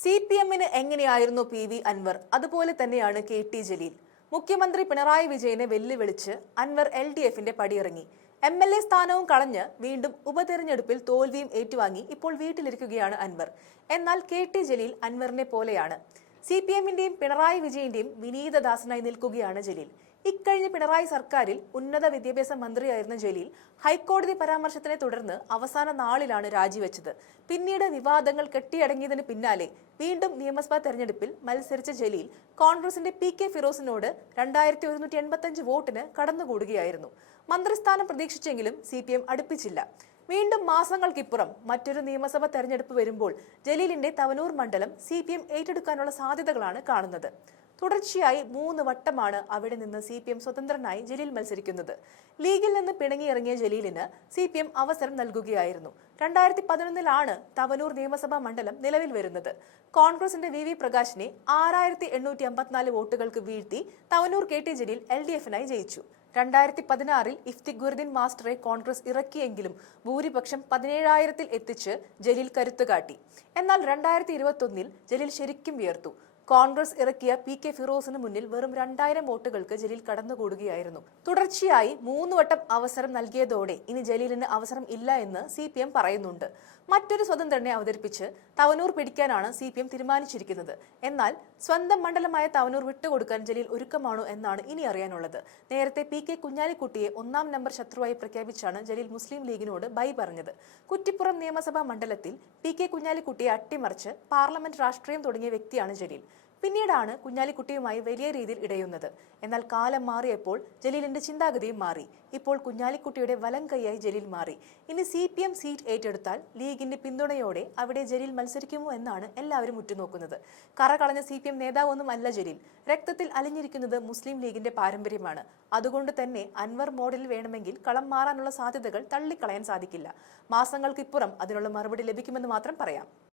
C P എമ്മിന് എങ്ങനെയായിരുന്നു P V Anwar? അതുപോലെ തന്നെയാണ് കെ ടി ജലീൽ. മുഖ്യമന്ത്രി പിണറായി വിജയനെ വെല്ലുവിളിച്ച് അൻവർ എൽ ഡി എഫിന്റെ പടിയിറങ്ങി. എം എൽ എ സ്ഥാനവും കളഞ്ഞ് വീണ്ടും ഉപതെരഞ്ഞെടുപ്പിൽ തോൽവിയും ഏറ്റുവാങ്ങി ഇപ്പോൾ വീട്ടിലിരിക്കുകയാണ് അൻവർ. എന്നാൽ കെ ടി ജലീൽ അൻവറിനെ പോലെയാണ്. സി പി എമ്മിന്റെയും പിണറായി വിജയന്റെയും വിനീതദാസനായി നിൽക്കുകയാണ് ജലീൽ. ഇക്കഴിഞ്ഞ പിണറായി സർക്കാരിൽ ഉന്നത വിദ്യാഭ്യാസ മന്ത്രിയായിരുന്ന ജലീൽ ഹൈക്കോടതി പരാമർശത്തിനെ തുടർന്ന് അവസാന നാളിലാണ് രാജിവെച്ചത്. പിന്നീട് വിവാദങ്ങൾ കെട്ടിയടങ്ങിയതിന് പിന്നാലെ വീണ്ടും നിയമസഭാ തെരഞ്ഞെടുപ്പിൽ മത്സരിച്ച ജലീൽ കോൺഗ്രസിന്റെ പി കെ ഫിറോസിനോട് രണ്ടായിരത്തി ഒരുന്നൂറ്റി വോട്ടിന് കടന്നുകൂടുകയായിരുന്നു. മന്ത്രിസ്ഥാനം പ്രതീക്ഷിച്ചെങ്കിലും സി പി എം അടുപ്പിച്ചില്ല. വീണ്ടും മാസങ്ങൾക്കിപ്പുറം മറ്റൊരു നിയമസഭ തെരഞ്ഞെടുപ്പ് വരുമ്പോൾ ജലീലിന്റെ തവനൂർ മണ്ഡലം സി പി എം ഏറ്റെടുക്കാനുള്ള സാധ്യതകളാണ് കാണുന്നത്. തുടർച്ചയായി മൂന്ന് വട്ടമാണ് അവിടെ നിന്ന് സി പി എം സ്വതന്ത്രനായി ജലീൽ മത്സരിക്കുന്നത്. ലീഗിൽ നിന്ന് പിണങ്ങിയിറങ്ങിയ ജലീലിന് സി പി എം അവസരം നൽകുകയായിരുന്നു. രണ്ടായിരത്തി പതിനൊന്നിലാണ് തവനൂർ നിയമസഭാ മണ്ഡലം നിലവിൽ വരുന്നത്. കോൺഗ്രസിന്റെ വി വി പ്രകാശിനെ ആറായിരത്തി എണ്ണൂറ്റി അമ്പത്തിനാല് വോട്ടുകൾക്ക് വീഴ്ത്തി Thavanur K T Jaleel L D എഫിനായി ജയിച്ചു. രണ്ടായിരത്തി പതിനാറിൽ ഇഫ്തിഖുറുദ്ദീൻ മാസ്റ്ററെ കോൺഗ്രസ് ഇറക്കിയെങ്കിലും ഭൂരിപക്ഷം പതിനേഴായിരത്തിൽ എത്തിച്ച് ജലീൽ കരുത്തുകാട്ടി. എന്നാൽ രണ്ടായിരത്തി ഇരുപത്തൊന്നിൽ ജലീൽ ശരിക്കും വിയർത്തു. കോൺഗ്രസ് ഇറക്കിയ പി കെ ഫിറോസിന് മുന്നിൽ വെറും രണ്ടായിരം വോട്ടുകൾക്ക് ജലീൽ കടന്നുകൂടുകയായിരുന്നു. തുടർച്ചയായി മൂന്ന് വട്ടം അവസരം നൽകിയതോടെ ഇനി ജലീലിന് അവസരം ഇല്ല എന്ന് സി പി എം പറയുന്നുണ്ട്. മറ്റൊരു സ്വതന്ത്രനെ അവതരിപ്പിച്ച് തവനൂർ പിടിക്കാനാണ് സി പി എം തീരുമാനിച്ചിരിക്കുന്നത്. എന്നാൽ സ്വന്തം മണ്ഡലമായ തവനൂർ വിട്ടുകൊടുക്കാൻ ജലീൽ ഒരുക്കമാണോ എന്നാണ് ഇനി അറിയാനുള്ളത്. നേരത്തെ പി കെ കുഞ്ഞാലിക്കുട്ടിയെ ഒന്നാം നമ്പർ ശത്രുവായി പ്രഖ്യാപിച്ചാണ് ജലീൽ മുസ്ലിം ലീഗിനോട് ബൈ പറഞ്ഞത്. കുറ്റിപ്പുറം നിയമസഭാ മണ്ഡലത്തിൽ പി കെ കുഞ്ഞാലിക്കുട്ടിയെ അട്ടിമറിച്ച് പാർലമെന്റ് രാഷ്ട്രീയം തുടങ്ങിയ വ്യക്തിയാണ് ജലീൽ. പിന്നീടാണ് കുഞ്ഞാലിക്കുട്ടിയുമായി വലിയ രീതിയിൽ ഇടയുന്നത്. എന്നാൽ കാലം മാറിയപ്പോൾ ജലീലിന്റെ ചിന്താഗതിയും മാറി. ഇപ്പോൾ കുഞ്ഞാലിക്കുട്ടിയുടെ വലം കൈയായി ജലീൽ മാറി. ഇനി സി പി എം സീറ്റ് ഏറ്റെടുത്താൽ ലീഗിന്റെ പിന്തുണയോടെ അവിടെ ജലീൽ മത്സരിക്കുമോ എന്നാണ് എല്ലാവരും ഉറ്റുനോക്കുന്നത്. കറ കളഞ്ഞ സി പി എം നേതാവൊന്നും അല്ല ജലീൽ. രക്തത്തിൽ അലിഞ്ഞിരിക്കുന്നത് മുസ്ലിം ലീഗിന്റെ പാരമ്പര്യമാണ്. അതുകൊണ്ട് തന്നെ അൻവർ മോഡലിൽ വേണമെങ്കിൽ കളം മാറാനുള്ള സാധ്യതകൾ തള്ളിക്കളയാൻ സാധിക്കില്ല. മാസങ്ങൾക്കിപ്പുറം അതിനുള്ള മറുപടി ലഭിക്കുമെന്ന് മാത്രം പറയാം.